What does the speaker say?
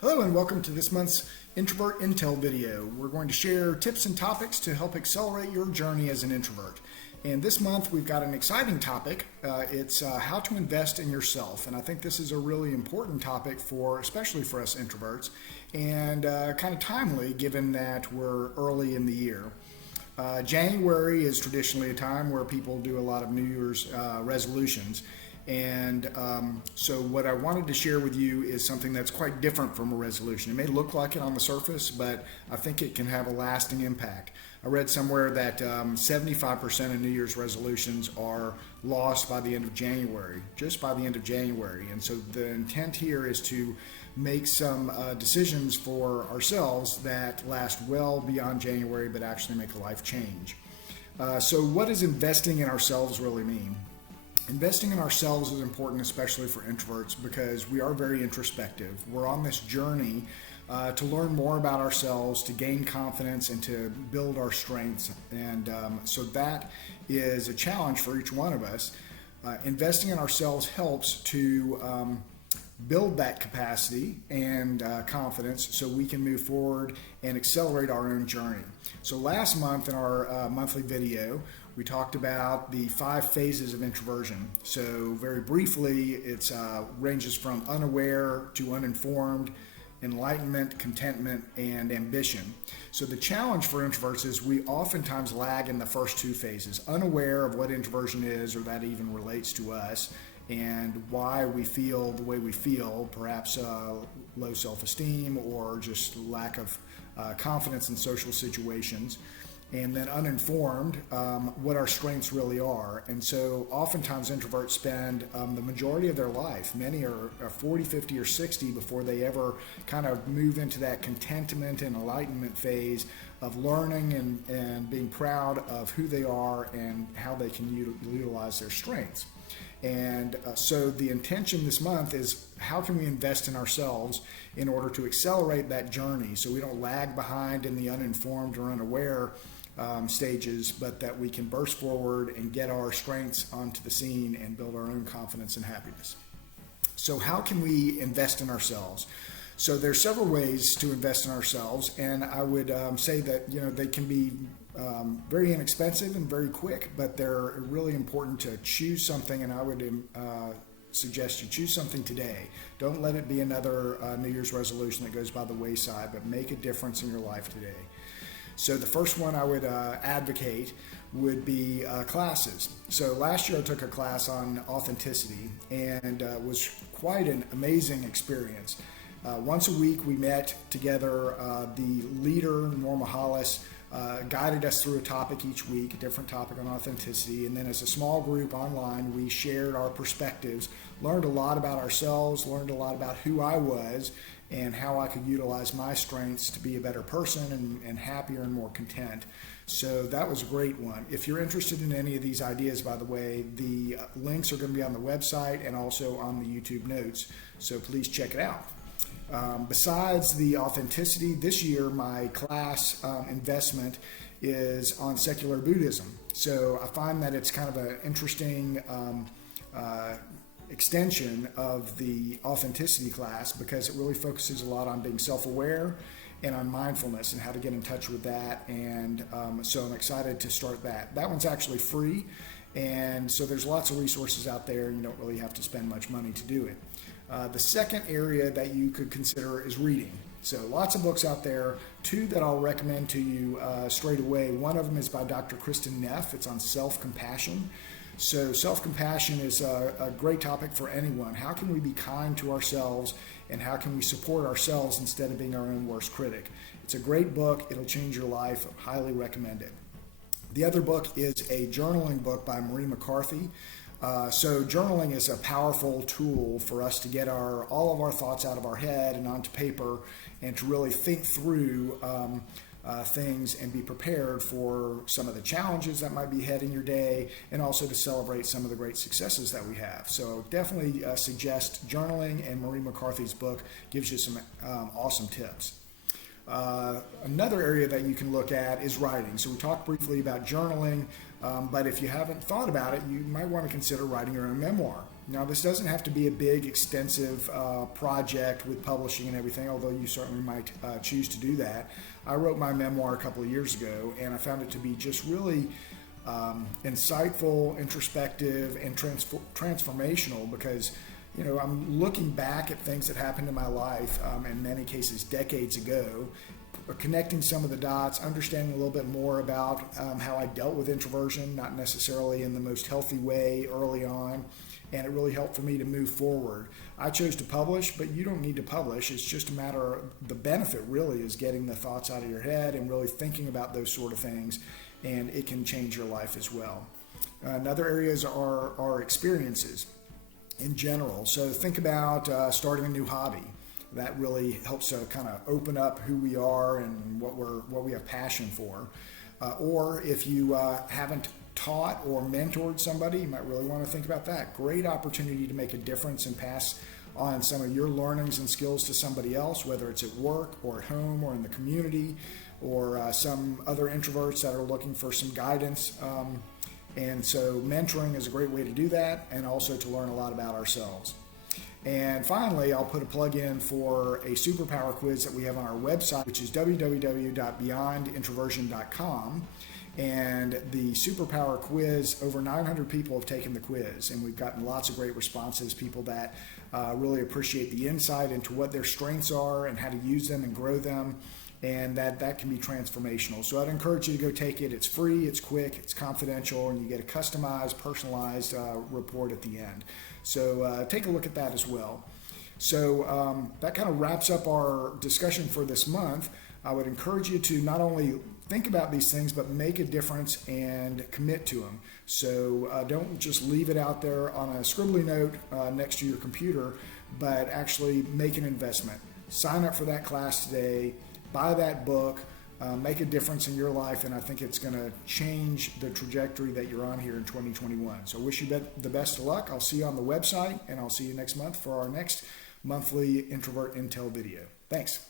Hello and welcome to this month's Introvert Intel video. We're going to share tips and topics to help accelerate your journey as an introvert. And this month we've got an exciting topic. It's how to invest in yourself. And I think this is a really important topic especially for us introverts, and kind of timely given that we're early in the year. January is traditionally a time where people do a lot of New Year's resolutions. And so what I wanted to share with you is something that's quite different from a resolution. It may look like it on the surface, but I think it can have a lasting impact. I read somewhere that 75% of New Year's resolutions are lost by the end of January, just by the end of January. And so the intent here is to make some decisions for ourselves that last well beyond January, but actually make a life change. So what does investing in ourselves really mean? Investing in ourselves is important, especially for introverts, because we are very introspective. We're on this journey to learn more about ourselves, to gain confidence, and to build our strengths. And so that is a challenge for each one of us. Investing in ourselves helps to build that capacity and confidence so we can move forward and accelerate our own journey. So last month in our monthly video, we talked about the 5 phases of introversion. So very briefly, it ranges from unaware to uninformed, enlightenment, contentment, and ambition. So the challenge for introverts is we oftentimes lag in the first 2 phases, unaware of what introversion is or that even relates to us, and why we feel the way we feel, perhaps low self-esteem or just lack of confidence in social situations. And then uninformed, what our strengths really are. And so oftentimes introverts spend the majority of their life, many are 40, 50, or 60 before they ever kind of move into that contentment and enlightenment phase of learning and being proud of who they are and how they can utilize their strengths. And so the intention this month is how can we invest in ourselves in order to accelerate that journey so we don't lag behind in the uninformed or unaware stages, but that we can burst forward and get our strengths onto the scene and build our own confidence and happiness. So how can we invest in ourselves? So there's several ways to invest in ourselves, and I would say that they can be very inexpensive and very quick, but they're really important to choose something, and I would suggest you choose something today. Don't let it be another New Year's resolution that goes by the wayside, but make a difference in your life today. So the first one I would advocate would be classes. So last year I took a class on authenticity, and it was quite an amazing experience. Once a week we met together. The leader, Norma Hollis, guided us through a topic each week, a different topic on authenticity, and then as a small group online we shared our perspectives, learned a lot about ourselves, learned a lot about who I was and how I could utilize my strengths to be a better person and happier and more content. So that was a great one. If you're interested in any of these ideas, by the way, the links are going to be on the website and also on the YouTube notes, so please check it out. Besides the authenticity, this year my class investment is on secular Buddhism. So I find that it's kind of an interesting extension of the authenticity class because it really focuses a lot on being self-aware and on mindfulness and how to get in touch with that. And so I'm excited to start that. That one's actually free, and so there's lots of resources out there. You don't really have to spend much money to do it. The second area that you could consider is reading. So lots of books out there. 2 that I'll recommend to you straight away. One of them is by Dr. Kristen Neff. It's on self-compassion. So self-compassion is a great topic for anyone. How can we be kind to ourselves, and how can we support ourselves instead of being our own worst critic? It's a great book. It'll change your life. I highly recommend it. The other book is a journaling book by Marie McCarthy. So journaling is a powerful tool for us to get all of our thoughts out of our head and onto paper, and to really think through things and be prepared for some of the challenges that might be ahead in your day, and also to celebrate some of the great successes that we have. So definitely suggest journaling, and Marie McCarthy's book gives you some awesome tips. Another area that you can look at is writing. So we talked briefly about journaling, but if you haven't thought about it, you might want to consider writing your own memoir. Now, this doesn't have to be a big, extensive project with publishing and everything, although you certainly might choose to do that. I wrote my memoir a couple of years ago, and I found it to be just really insightful, introspective, and transformational because, I'm looking back at things that happened in my life, in many cases decades ago, connecting some of the dots, understanding a little bit more about how I dealt with introversion, not necessarily in the most healthy way early on, and it really helped for me to move forward. I chose to publish, but you don't need to publish. It's just a matter of the benefit really is getting the thoughts out of your head and really thinking about those sort of things, and it can change your life as well. Another areas are experiences in general. So think about starting a new hobby. That really helps to kind of open up who we are and what we have passion for. Or if you haven't taught or mentored somebody, you might really want to think about that. Great opportunity to make a difference and pass on some of your learnings and skills to somebody else, whether it's at work or at home or in the community, or some other introverts that are looking for some guidance. And so mentoring is a great way to do that, and also to learn a lot about ourselves. And finally, I'll put a plug in for a superpower quiz that we have on our website, which is www.beyondintroversion.com. And the superpower quiz, over 900 people have taken the quiz, and we've gotten lots of great responses, people that really appreciate the insight into what their strengths are and how to use them and grow them, and that can be transformational. So I'd encourage you to go take it. It's free, it's quick, it's confidential, and you get a customized, personalized report at the end. So take a look at that as well. So that kind of wraps up our discussion for this month. I would encourage you to not only think about these things, but make a difference and commit to them. So don't just leave it out there on a scribbly note next to your computer, but actually make an investment. Sign up for that class today, buy that book, make a difference in your life, and I think it's going to change the trajectory that you're on here in 2021. So I wish you the best of luck. I'll see you on the website, and I'll see you next month for our next monthly Introvert Intel video. Thanks.